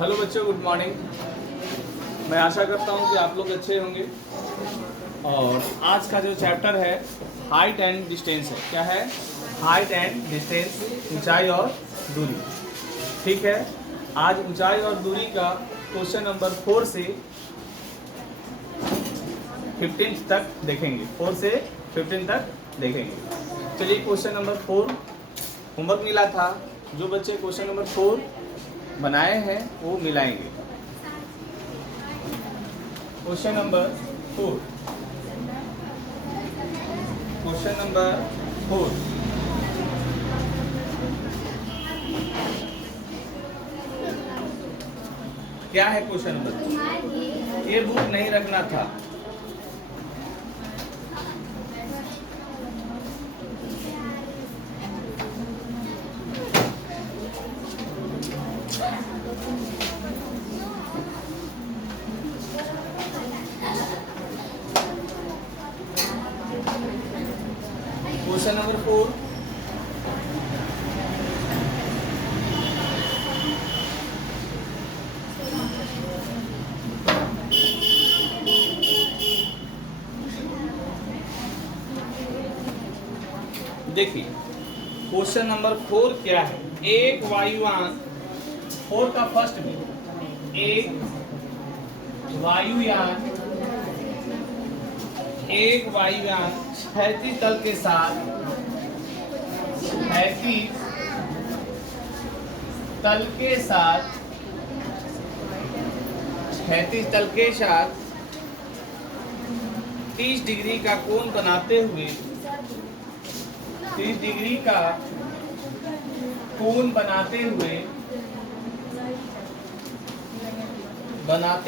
Hello बच्चों, good morning. मैं आशा करता हूँ कि आप लोग अच्छे होंगे। और आज का जो चैप्टर है हाइट एंड डिस्टेंस है। क्या है? हाइट एंड डिस्टेंस, ऊंचाई और दूरी। ठीक है, आज ऊंचाई और दूरी का क्वेश्चन नंबर 4 से 15 तक देखेंगे। 4 से 15 तक देखेंगे। चलिए, क्वेश्चन नंबर 4 होमवर्क मिला था। जो बच्चे क्वेश्चन नंबर 4 बनाए हैं वो मिलाएंगे। Question number 4, question number 4। क्या है क्वेश्चन नंबर? ये बुक नहीं रखना था। क्वेश्चन नंबर 4, देखिए क्वेश्चन नंबर 4 क्या है। एक वायुयान, 4 का फर्स्ट में, एक वायुयान क्षैतिज तल के साथ, क्षैतिज तल के साथ 30 डिग्री का कोण बनाते हुए 30 डिग्री का कोण बनाते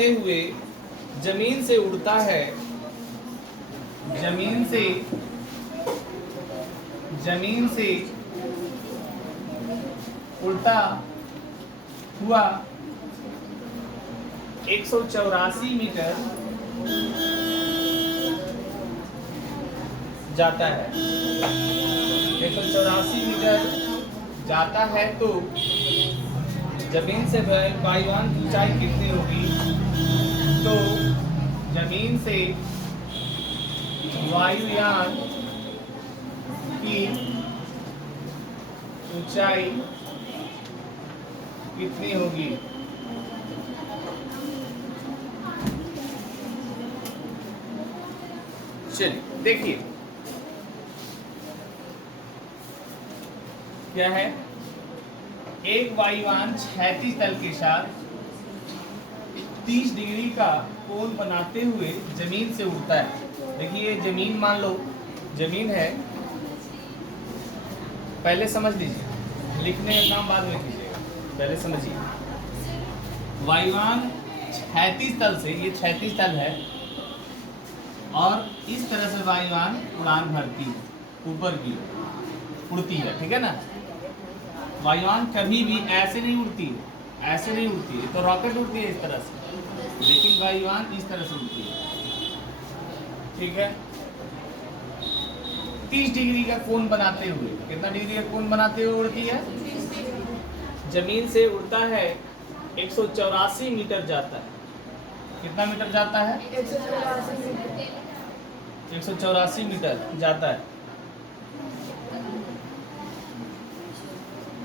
हुए जमीन से उड़ता है। जमीन से उड़ता हुआ 184 मीटर जाता है। 184 मीटर जाता है तो जमीन से वायुयान की ऊंचाई कितनी होगी? तो जमीन से वायुयान की ऊंचाई कितनी होगी? चलिए देखिए क्या है। एक वायुयान क्षैतिज तल के साथ 30 डिग्री का कोण बनाते हुए जमीन से उड़ता है। देखिए जमीन, मान लो जमीन है, पहले समझ लीजिए, लिखने का काम बाद में कीजिएगा, पहले समझिए। वायुयान क्षैतिज तल से, ये क्षैतिज तल है, और इस तरह से वायुयान उड़ान भरती है, ऊपर की उड़ती है। ठीक है ना? वायुयान कभी भी ऐसे नहीं उड़ती है, तो रॉकेट उड़ती है इस तरह से, लेकिन वायुयान इस तरह से उड़ती है। ठीक है? 30 डिग्री का कोण बनाते हुए, कितना डिग्री का कोण बनाते हुए उड़ती है? जमीन से उड़ता है 184 मीटर जाता है। कितना मीटर जाता है? 184 मीटर जाता है।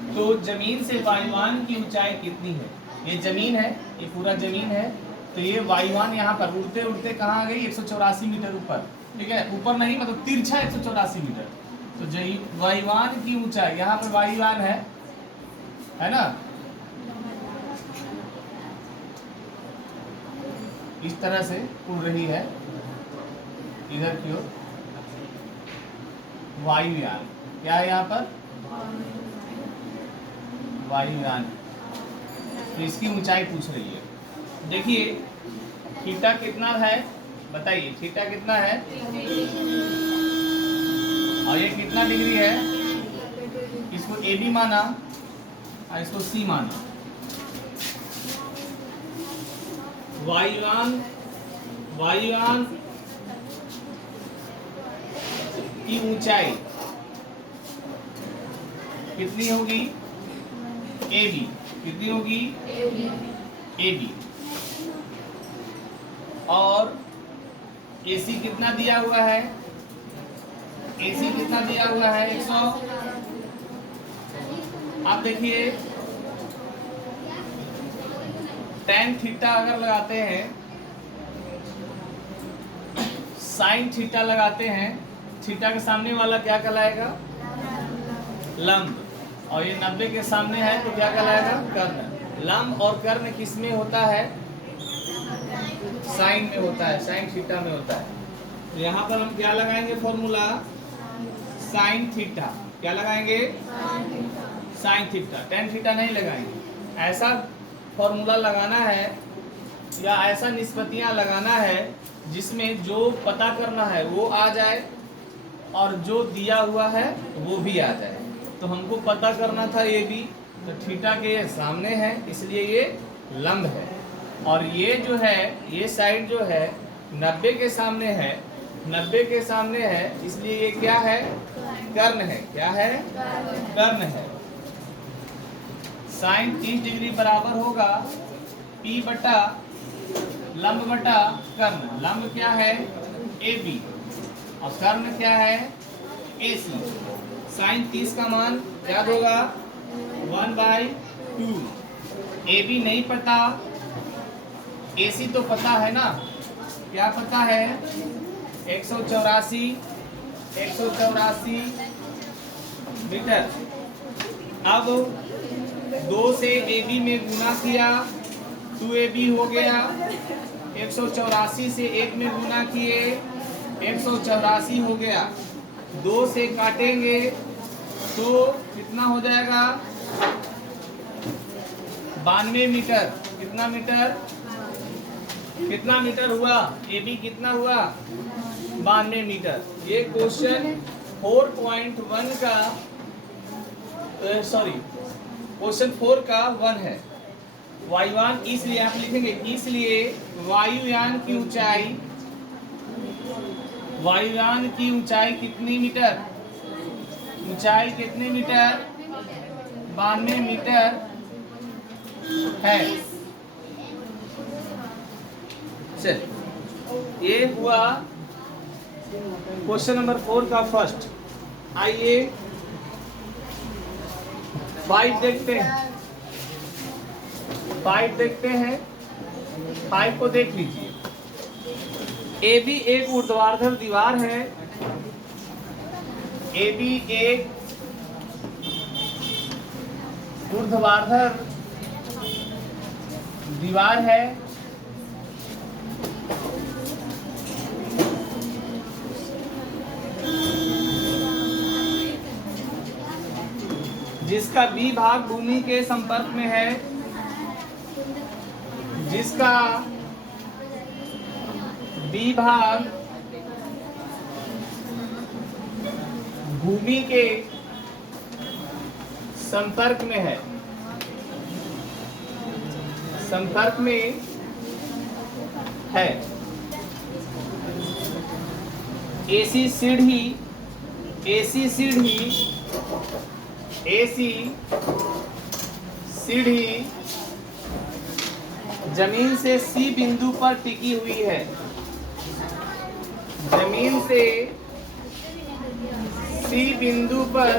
तो जमीन से वायुयान की ऊंचाई कितनी है? ये जमीन है, ये पूरा जमीन है, तो ये वायुयान यहाँ पर उड़ते उड़ते कहाँ आ गई? 184 मीटर ऊपर। ठीक है? ऊपर नहीं, मतलब तिरछा 184 मीटर। तो वायुयान की ऊंचाई, यहाँ पर वायुयान है ना, इस तरह से उड़ रही है इधर की ओर। वायुयान क्या है यहाँ पर? वायुयान। तो इसकी ऊंचाई पूछ रही है। देखिए थीटा कितना है, बताइए थीटा कितना है, और ये कितना डिग्री है? इसको ए बी माना और इसको सी माना। वायुयान की ऊंचाई कितनी होगी? ए बी कितनी होगी? AB और AC कितना दिया हुआ है, AC कितना दिया हुआ है 100। आप देखिए tan थीटा अगर लगाते हैं, sin थीटा लगाते हैं, थीटा के सामने वाला क्या कहलाएगा, लंब, और ये 90 के सामने है तो क्या कहलाएगा, कर्ण। लंब और कर्ण किस में होता है, साइन में होता है, साइन थीटा में होता है। तो यहाँ पर हम क्या लगाएंगे फॉर्मूला, साइन थीटा। क्या लगाएंगे, साइन थीटा, टेन थीटा नहीं लगाएंगे। ऐसा फॉर्मूला लगाना है या ऐसा निष्पत्तियां लगाना है जिसमें जो पता करना है वो आ जाए और जो दिया हुआ है वो भी आ जाए। तो हमको पता करना था ये भी, तो थीटा के सामने है इसलिए ये लंब है, और ये जो है ये साइड जो है 90 के सामने है, 90 के सामने है इसलिए ये क्या है, कर्ण है। क्या है, कर्ण है। साइन 30 डिग्री बराबर होगा P बटा लंब बटा कर्ण। लंब क्या है, AB, और कर्ण क्या है, AC। साइन 30 का मान याद होगा 1/2। AB नहीं पता, AC तो पता है ना, क्या पता है, 184 मीटर। अब 2 से AB में गुना किया, 2AB हो गया, 184 से 1 में गुना किए, 184 हो गया। 2 से काटेंगे तो कितना हो जाएगा, 92 मीटर। कितना मीटर, कितना मीटर हुआ, AB कितना हुआ, 92 मीटर। ये क्वेश्चन 4.1 का क्वेश्चन 4 का 1 है। वायुयान, इसलिए आप लिखेंगे, इसलिए वायुयान की ऊंचाई, वायुयान की ऊंचाई कितनी मीटर, ऊंचाई कितने मीटर, 92 मीटर है। चल, ये हुआ क्वेश्चन नंबर 4 का फर्स्ट। आइए 5 देखते हैं, 5 देखते हैं। 5 को देख लीजिए। AB एक ऊर्ध्वाधर दीवार है, AB एक ऊर्ध्वाधर दीवार है, जिसका B भाग भूमि के संपर्क में है, जिसका B भाग भूमि के संपर्क में है, संपर्क में है। AC सीढ़ी, AC सीढ़ी, AC सीढ़ी जमीन से C बिंदु पर टिकी हुई है, जमीन से C बिंदु पर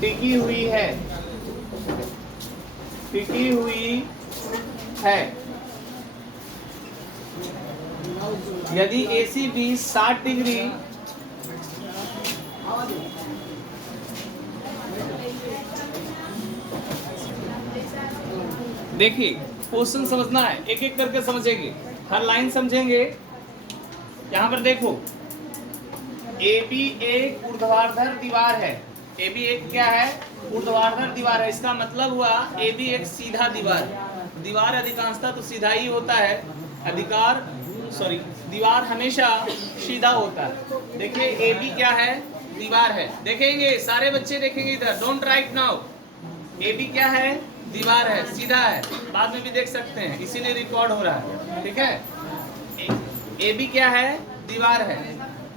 टिकी हुई है, टिकी हुई है। यदि AC भी 60 डिग्री देखिए, क्वेश्चन समझना है, एक एक करके समझेंगे, हर लाइन समझेंगे। यहां पर देखो, AB एक ऊर्ध्वाधर दीवार है, AB एक क्या है, ऊर्ध्वाधर दीवार है। इसका मतलब हुआ AB एक सीधा दीवार, दीवार अधिकांशतः तो सीधा ही होता है, दीवार हमेशा सीधा होता है। देखिए AB क्या है, दीवार है। देखेंगे सारे बच्चे, देखेंगे इधर, डोंट राइट नाउ। AB क्या है, दीवार है, सीधा है, बाद में भी देख सकते हैं, इसीलिए रिकॉर्ड हो रहा है, ठीक है। AB क्या है, दीवार है,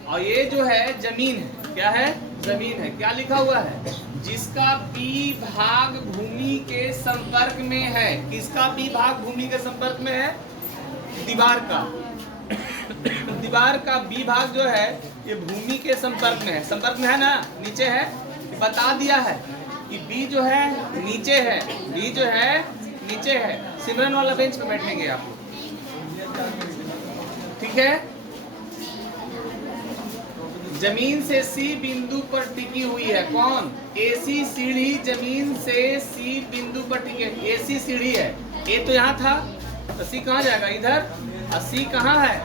और ये जो है जमीन है, क्या है? जमीन है। क्या लिखा हुआ है? जिसका पी भाग भूमि के संपर्क में है। किसका पी भाग भूमि के संपर्क में है? दीवार का। दीवार का बी भाग जो है ये भूमि के संपर्क में है। संपर्क में है ना, नीचे है, बता दिया है कि बी जो है नीचे है, बी जो है नीचे है। सिमरन वाला बेंच पे बैठेंगे आप, ठीक है? जमीन से सी बिंदु पर टिकी हुई है। कौन? एसी सीढ़ी जमीन से सी बिंदु पर टिकी है। एसी सीढ़ी है, ए तो यहाँ था तो सी कहाँ जाएगा? इधर। और सी कहाँ है?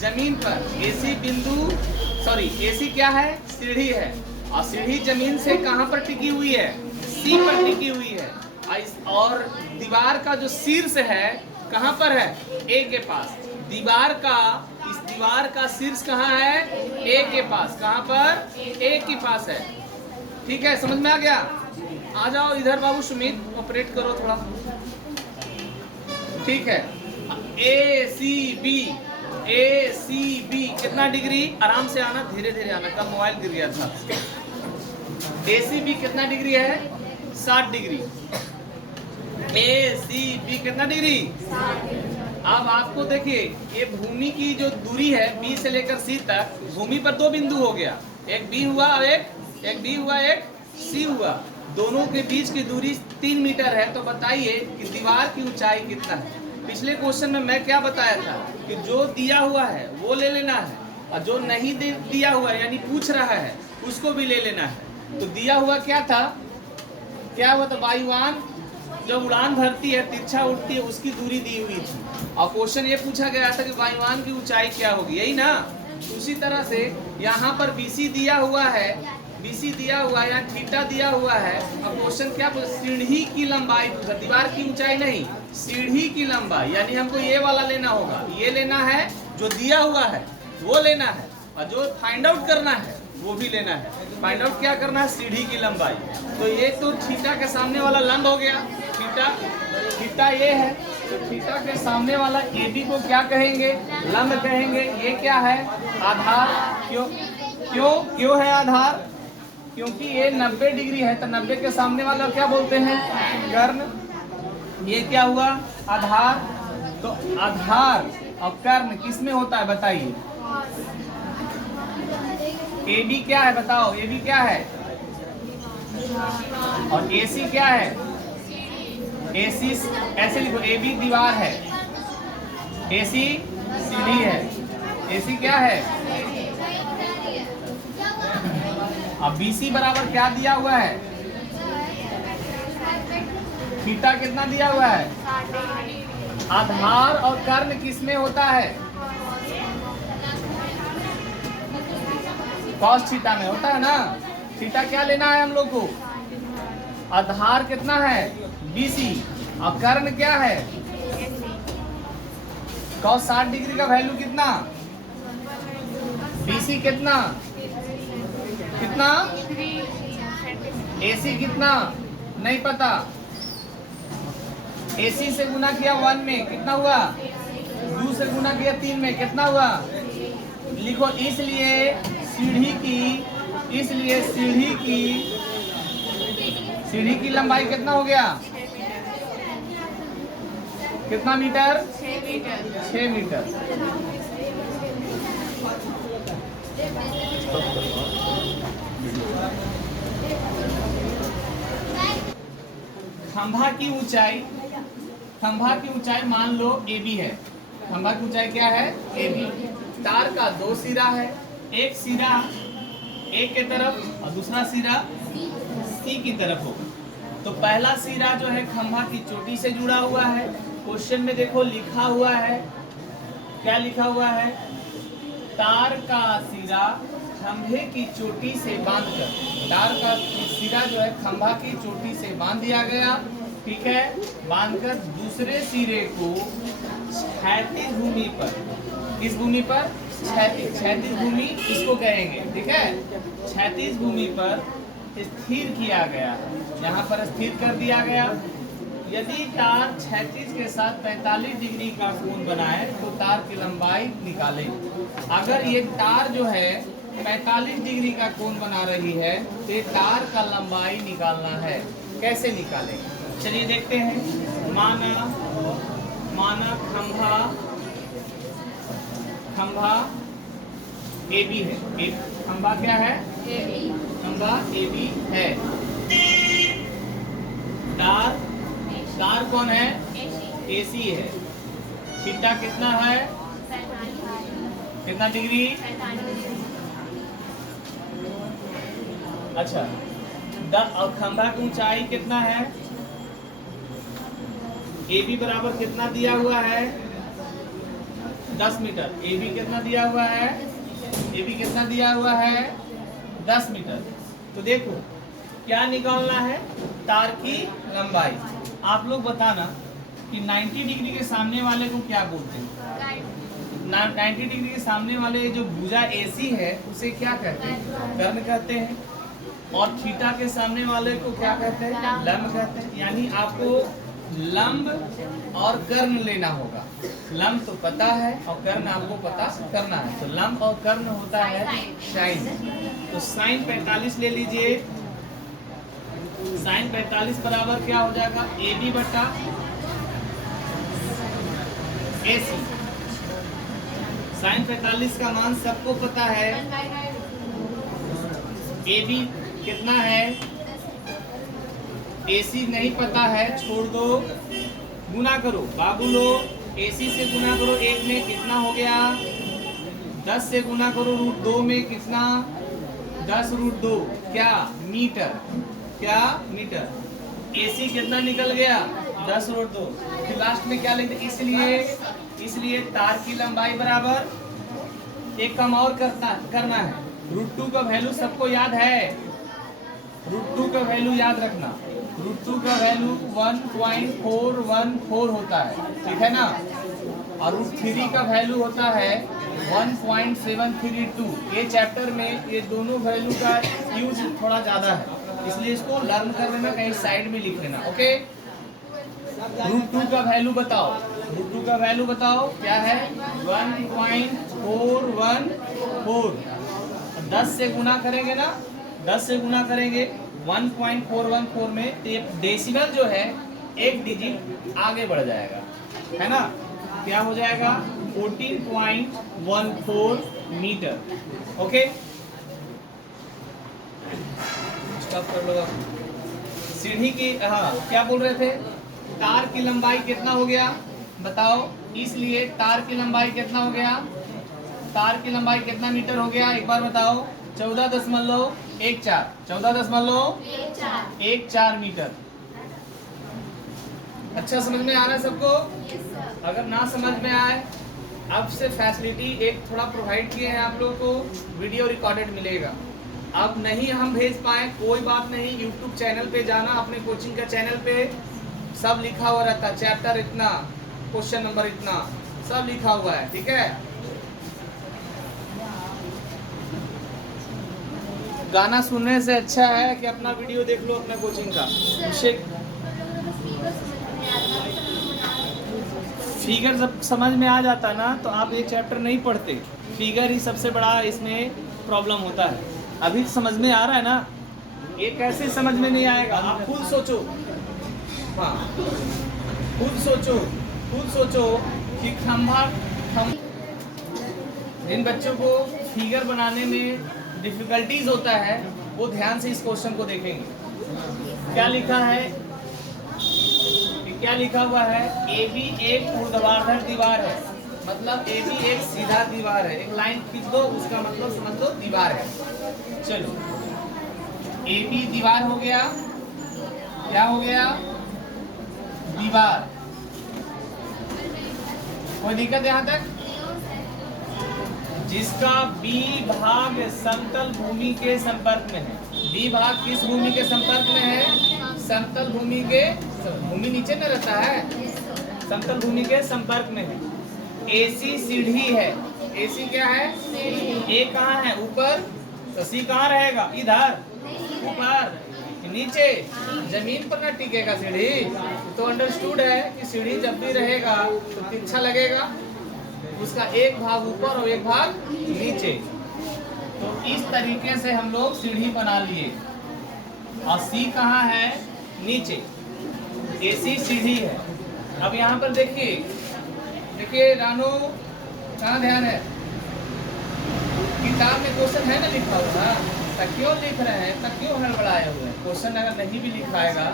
जमीन पर। एसी बिंदु, सॉरी, एसी क्या है? सीढ़ी है। और सीढ़ी जमीन से कहाँ पर टिकी हुई है? सी पर टिकी हुई है। और दीवार का जो शीर्ष है कहाँ पर है? ए के पास। दीवार का, इस दीवार का शीर्ष कहाँ है? ए के पास। कहाँ पर? ए के पास है। ठीक है, समझ में आ गया? आ जाओ इधर बाबू सुमित, ऑपरेट करो थोड़ा। ठीक है, ए सी बी, ए सी बी कितना डिग्री? आराम से आना, धीरे धीरे आना, कल मोबाइल गिर गया था। ए सी बी कितना डिग्री है? 60 डिग्री। ए सी बी कितना डिग्री? 60। अब आपको देखिए, ये भूमि की जो दूरी है बी से लेकर सी तक, भूमि पर दो बिंदु हो गया, एक बी हुआ और एक बी हुआ, एक सी हुआ। दोनों के बीच की दूरी 3 मीटर है। तो बताइए कि दीवार की ऊंचाई कितना है? पिछले क्वेश्चन में मैं क्या बताया था कि जो दिया हुआ है वो ले लेना है, और जो नहीं दिया हुआ यानी पूछ रहा है उसको भी ले लेना है। तो दिया हुआ क्या था? क्या हुआ था? वायुयान जब उड़ान भरती है, तिरछा उठती है, उसकी दूरी दी हुई थी। और क्वेश्चन ये पूछा गया था कि वायुयान की ऊंचाई क्या होगी, यही ना? उसी तरह से यहाँ पर बीसी दिया हुआ है, बीसी दिया हुआ है, यहाँ थीटा दिया हुआ है। अब क्वेश्चन क्या? सीढ़ी की लंबाई, दीवार की ऊंचाई नहीं, सीढ़ी की लंबाई, यानी हमको ये वाला लेना होगा। ये लेना है जो दिया हुआ है वो लेना है, और जो फाइंड आउट करना है वो भी लेना है। फाइंड आउट क्या करना है? सीढ़ी की लंबाई। तो ये तो थीटा के सामने वाला लंब हो गया, थीटा ये है। तो थीटा के सामने वाला ए बी को क्या कहेंगे? लंब कहेंगे। ये क्या है? आधार। क्यों है आधार? क्योंकि ये 90 डिग्री है, तो 90 के सामने वाला क्या बोलते हैं? कर्ण। ये क्या हुआ? आधार। तो आधार और कर्ण किस में होता है बताइए? ए बी क्या है बताओ? ए बी क्या है? और ए सी क्या है? ए सी ऐसे लिखो, ए बी दीवार है, ए सी सीढ़ी है, ए सी क्या है? अब बी सी बराबर क्या दिया हुआ है? थीटा कितना दिया हुआ है? आधार और कर्ण किस में होता है? कॉस थीटा में होता है ना। थीटा क्या लेना है हम लोग को? आधार कितना है? बीसी, और कर्ण क्या है? कॉस 60 डिग्री का वैल्यू कितना? बीसी कितना? एसी कितना? नहीं पता। एसी से गुना किया 1 में कितना हुआ? 2 से गुना किया 3 में कितना हुआ? लिखो, इसलिए सीढ़ी की लंबाई कितना हो गया? कितना मीटर? 6 मीटर। खंभा की ऊंचाई मान लो ए बी है। खंभा की ऊंचाई क्या है? A B. तार का 2 सिरा है, एक सिरा ए के तरफ और दूसरा सिरा सी की तरफ होगा। तो पहला सिरा जो है खंभा की चोटी से जुड़ा हुआ है। क्वेश्चन में देखो लिखा हुआ है, क्या लिखा हुआ है? तार का सिरा खंभे की चोटी से बांधकर, तार का सिरा जो है खंभा की चोटी से बांध दिया गया, ठीक है? बांधकर दूसरे सिरे को क्षैतिज भूमि पर, किस भूमि पर? क्षैतिज भूमि इसको कहेंगे, ठीक है? क्षैतिज भूमि पर स्थिर किया गया, यहाँ पर स्थिर कर दिया गया। यदि तार क्षैतिज के साथ 45 डिग्री का कोण बनाए तो तार की लंबाई निकालें। अगर ये तार जो है 45 डिग्री का कोण बना रही है तो ये तार का लंबाई निकालना है। कैसे निकालेंगे, चलिए देखते हैं। माना खंभा AB है। खंभा क्या है? खंभा AB है। तार कौन है? AC है। थीटा कितना है? कितना डिग्री? अच्छा, और खंभा की ऊंचाई कितना है? AB बराबर कितना दिया हुआ है? 10 मीटर। AB कितना दिया हुआ है? AB कितना दिया हुआ है? 10 मीटर। तो देखो क्या निकालना है? तार की लंबाई। आप लोग बताना कि 90 डिग्री के सामने वाले को क्या बोलते हैं? 90 डिग्री के सामने वाले जो भुजा AC है उसे क्या कहते हैं? कर्ण कहते हैं। और थीटा के सामने वाले को क्या कहते हैं? लंब कहते हैं। यानी आपको लंब और कर्ण लेना होगा। लंब तो पता है और कर्ण आपको पता करना है। तो लंब और कर्ण होता है साइन। तो साइन 45 ले लीजिए। साइन 45 बराबर क्या हो जाएगा? AB बटा AC। साइन 45 का मान सबको पता है। AB कितना है? AC नहीं पता है, छोड़ दो, गुना करो बाबू लोग। AC से गुना करो 1 में कितना हो गया? 10 से गुना करो √2 में कितना? 10√2 क्या? मीटर। क्या? मीटर। AC कितना निकल गया? 10√2। फिर लास्ट में क्या लिखते? इसलिए तार की लंबाई बराबर एक काम और करना है। √2 का वैल्यू सबको याद है। √2 का वैल्यू याद रखना। √2 का वैल्यू 1.414 होता है, ठीक है ना? और √3 का वैल्यू होता है 1.732। ये चैप्टर में ये दोनों वैल्यू का यूज थोड़ा ज्यादा है, इसलिए इसको लर्न कर लेना, कहीं साइड में लिख लेना। ओके, √2 का वैल्यू बताओ। √2 का वैल्यू बताओ क्या है? 1.414। 10 से गुना करेंगे ना, 10 से गुना करेंगे 1.414 में, तो ये डेसिमल जो है एक डिजिट आगे बढ़ जाएगा, है ना? क्या हो जाएगा? 14.14 मीटर। ओके, स्टॉप कर लो। सीढ़ी की, हाँ क्या बोल रहे थे? तार की लंबाई कितना हो गया बताओ? इसलिए तार की लंबाई कितना हो गया? तार की लंबाई कितना मीटर हो गया? एक बार बताओ। 14.14 14.14 मीटर। अच्छा समझ में आ रहा है सबको? अगर ना समझ में आए, अब से फैसिलिटी एक थोड़ा प्रोवाइड किए हैं आप लोगों को, वीडियो रिकॉर्डेड मिलेगा। अब नहीं हम भेज पाए कोई बात नहीं, यूट्यूब चैनल पे जाना, अपने कोचिंग का चैनल पे सब लिखा हुआ रहता है। चैप्टर इतना, क्वेश्चन नंबर इतना, सब लिखा हुआ है, ठीक है? गाना सुनने से अच्छा है कि अपना वीडियो देख लो अपना कोचिंग का। फिगर जब समझ में आ जाता ना तो आप एक चैप्टर नहीं पढ़ते। फिगर ही सबसे बड़ा इसमें प्रॉब्लम होता है। अभी समझ में आ रहा है ना? ये कैसे समझ में नहीं आएगा? आप खुद सोचो। हाँ, खुद सोचो कि जिन बच्चों को फिगर बनाने में डिफिकल्टीज होता है वो ध्यान से इस क्वेश्चन को देखेंगे। क्या लिखा है? क्या लिखा हुआ है? AB एक ऊर्ध्वाधर दीवार है, मतलब AB एक सीधा दीवार है। एक लाइन खींच दो, उसका मतलब समझ लो दीवार है। चलो, AB दीवार हो गया। क्या हो गया? दीवार। कोई दिक्कत यहाँ तक? जिसका B भाग समतल भूमि के संपर्क में है। B भाग किस भूमि के संपर्क में है? समतल भूमि के, भूमि नीचे में रहता है, समतल भूमि के संपर्क में है। AC सीढ़ी है। AC क्या है? A कहाँ है? ऊपर। तो C कहाँ रहेगा? इधर ऊपर, नीचे, जमीन पर ना टिकेगा सीढ़ी। तो अंडरस्टूड है कि सीढ़ी जब भी रहेगा तो तिरछा लगेगा, उसका एक भाग ऊपर और एक भाग नीचे। तो इस तरीके से हम लोग सीढ़ी बना लिए और सी कहाँ है, नीचे, AC सीढ़ी है। अब यहाँ पर देखिए रानू, कहाँ ध्यान है, किताब में क्वेश्चन है ना लिखा हुआ, तो क्यों लिख रहे हैं, तो क्यों हड़बड़ाए हुए हैं। क्वेश्चन अगर नहीं भी लिखाएगा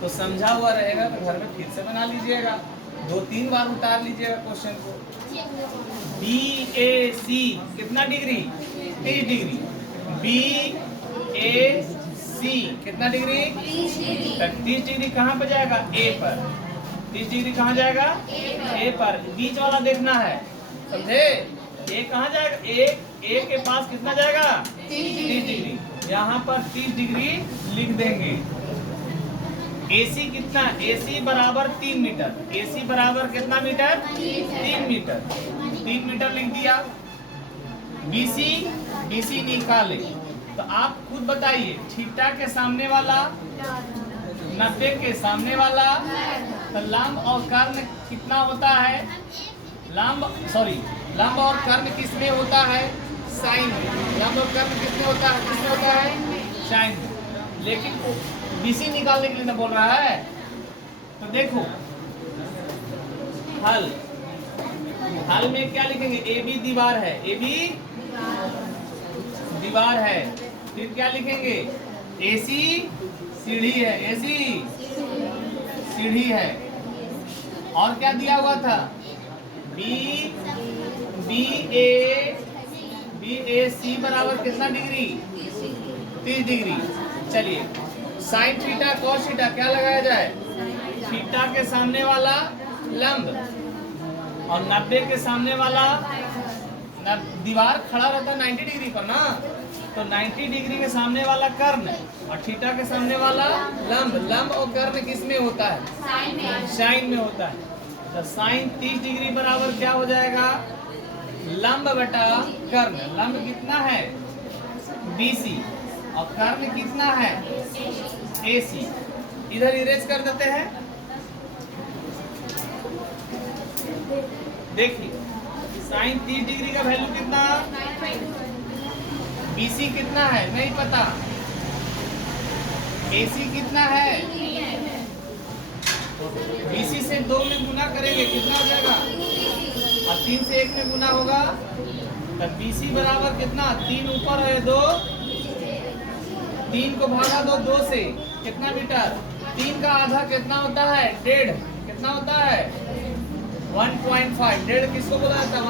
तो समझा हुआ रहेगा, तो घर में फिर से बना लीजिएगा, 2-3 बार उतार लीजिएगा क्वेश्चन को। BAC कितना डिग्री, 30 डिग्री। BAC कितना डिग्री, 30 डिग्री कहाँ पर जाएगा, A पर। 30 डिग्री कहाँ जाएगा, A पर। बीच वाला देखना है, समझे। A कहाँ जाएगा, A के पास कितना जाएगा, 30 डिग्री। यहाँ पर 30 डिग्री लिख देंगे। AC कितना, AC बराबर 3 मीटर। AC बराबर कितना मीटर, 3 मीटर। 3 मीटर लिख दिया। BC निकाले तो आप खुद बताइए, थीटा के सामने वाला, 90 के सामने वाला, तो लंब और कर्ण कितना होता है, लंब और कर्ण किस में होता है, साइन में। लंब और कर्ण किसमें होता है, किसमें होता है, साइन में। लेकिन BC निकालने के लिए ना बोल रहा है। तो देखो हल में क्या लिखेंगे, AB दीवार है, AB दीवार है। फिर क्या लिखेंगे, AC सीढ़ी है, AC सीढ़ी है। और क्या दिया हुआ था, BAC बराबर कितना डिग्री, 30 डिग्री। चलिए साइन थीटा कॉस थीटा क्या लगाया जाए, थीटा के सामने वाला लंब और 90 के सामने वाला, दीवार खड़ा रहता है 90 डिग्री पर ना, तो 90 डिग्री के सामने वाला कर्ण और थीटा के सामने वाला लंब और कर्ण किस में होता है, साइन में होता है। तो साइन 30 डिग्री बराबर क्या हो जाएगा, लंब बटा कर्ण। लंब कितना है, BC और कर्ण कितना है, AC। इधर इरेज कर देते हैं। देखिए साइन 30 डिग्री का वैल्यू कितना, BC कितना है नहीं पता, AC कितना है, BC से 2 में गुना करेंगे कितना हो जाएगा, और 3 से 1 में गुना होगा, तो BC बराबर कितना, 3 ऊपर है 2, 3 को भागा दो 2 से, कितना मीटर, 3 का आधा कितना होता है, 1.5, कितना होता है 1.5। 1.5 किसको बोला जाता है,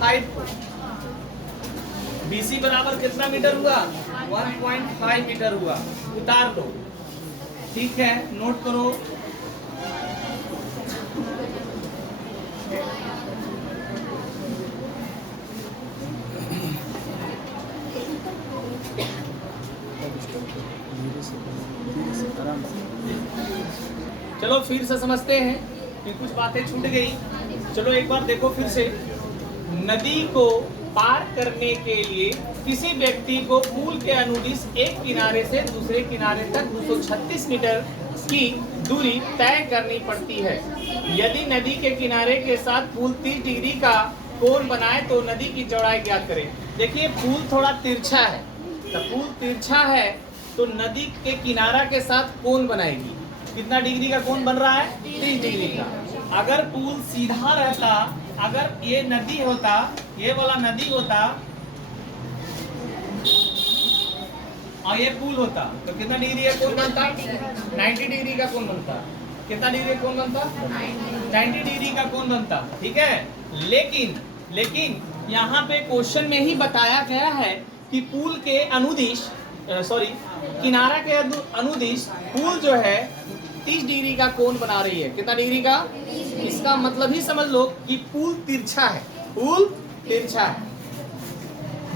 1.5। BC बराबर कितना मीटर हुआ, 1.5 मीटर हुआ। उतार दो, ठीक है, नोट करो। चलो फिर से समझते हैं कि कुछ बातें छूट गई। चलो एक बार देखो फिर से। नदी को पार करने के लिए किसी व्यक्ति को पुल के अनुदिश एक किनारे से दूसरे किनारे तक 236 मीटर की दूरी तय करनी पड़ती है। यदि नदी के किनारे के साथ पुल 30 डिग्री का कोण बनाए तो नदी की चौड़ाई ज्ञात करें। देखिए पुल थोड़ा तिरछा है, तो पुल तिरछा है तो नदी के किनारा के साथ कोण बनाएगी। कितना डिग्री का कोण बन रहा है, 30 डिग्री का। अगर पुल सीधा रहता, अगर ये नदी होता, ये वाला नदी होता और ये पुल होता तो कितना डिग्री का कोण बनता, 90 डिग्री का कोण बनता। कितना डिग्री का कोण बनता, 90 डिग्री का कोण बनता। ठीक है, लेकिन यहाँ पे क्वेश्चन में ही बताया गया है कि पुल के अनुदिश किनारा के अनुदिश पुल जो है 30 डिग्री का कोण बना रही है। कितना डिग्री का, इसका मतलब ही समझ लो कि पुल तिरछा है, पुल तिरछा है।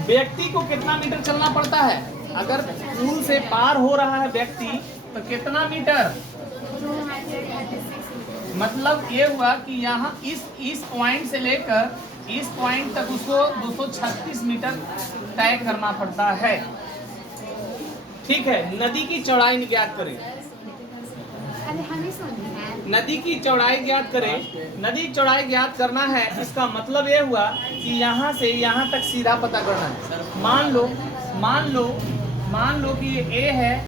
व्यक्ति को कितना मीटर चलना पड़ता है, अगर पुल से पार हो रहा है व्यक्ति तो कितना मीटर, मतलब ये हुआ कि यहाँ इस पॉइंट से लेकर इस पॉइंट तक उसको 236 मीटर तय करना पड़ता है। ठीक है, नदी की चौड़ाई ज्ञात करें। नदी की चौड़ाई ज्ञात करें। नदी की चौड़ाई ज्ञात करना है, इसका मतलब ये हुआ कि यहाँ से यहाँ तक सीधा पता करना है। मान लो कि ये ए है